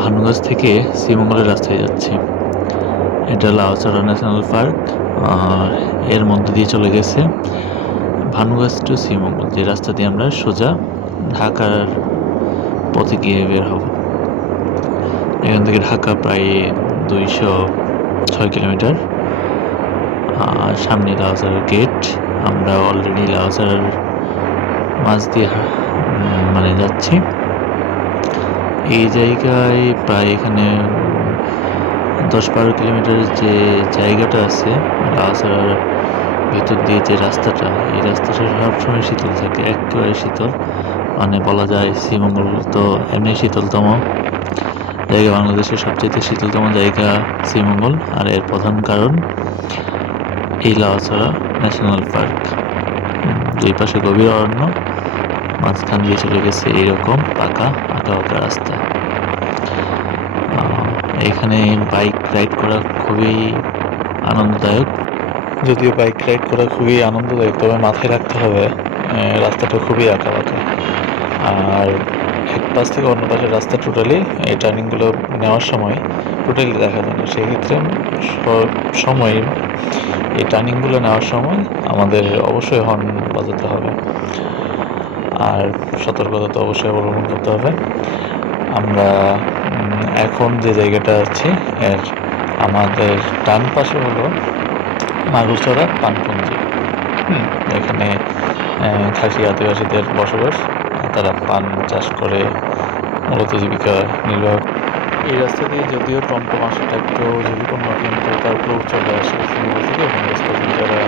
ভানুগাছ থেকে শ্রীমঙ্গলের রাস্তায় যাচ্ছি। এটা লাউচড়া ন্যাশনাল পার্ক। আর এর মধ্য দিয়ে চলে গেছে ভানুগাছ টু শ্রীমঙ্গল, যে রাস্তা দিয়ে আমরা সোজা ঢাকার পথে গিয়ে বের হব। এখান থেকে ঢাকা প্রায় 206 কিলোমিটার। আর সামনে লাউচড়ার গেট। আমরা অলরেডি লাউচড়ার মাঝ দিয়ে যাচ্ছি। এই জায়গায় প্রায় এখানে 10-12 কিলোমিটার যে জায়গাটা আছে লাউচড়ার ভেতর দিয়ে, যে রাস্তাটা, এই রাস্তাটা সবসময় শীতল থাকে, একেবারে শীতল। বলা যায় শ্রীমঙ্গল তো এমনি শীতলতম জায়গা, বাংলাদেশের সবচেয়ে শীতলতম জায়গা শ্রীমঙ্গল। আর এর প্রধান কারণ এই লাউচড়া ন্যাশনাল পার্ক। দুই পাশে গভীর অরণ্য, মাঝখান দিয়ে চলে গেছে এইরকম পাকা আঁকা বাঁকা রাস্তা। এখানে বাইক রাইড করা খুবই আনন্দদায়ক। যদিও বাইক রাইড করা খুবই আনন্দদায়ক, তবে মাথায় রাখতে হবে রাস্তাটা খুবই আঁকা বাঁকা। আর এক পাশ থেকে অন্য পাশের রাস্তা টোটালি, এই টার্নিংগুলো নেওয়ার সময় টোটালি দেখা যায় না। সেক্ষেত্রে সব সময় এই টার্নিংগুলো নেওয়ার সময় আমাদের অবশ্যই হর্ন বাজাতে হবে, আর সতর্কতা তো অবশ্যই অবলম্বন করতে হবে। আমরা এখন যে জায়গাটা আছি এর আমাদের ডান পাশে হলো মাগুরচড়া পানপুঞ্জি। এখানে খাসি আদিবাসীদের বসবাস। তারা পান চাষ করে মূলত জীবিকা নির্বাহ। এই রাস্তা দিয়ে যদিও টমটম আসাটা একটু ঝুঁকিপূর্ণ, কিন্তু তারপরেও চলে আসে শ্রীমঙ্গল থেকে ভানুগাছ পর্যন্ত যারা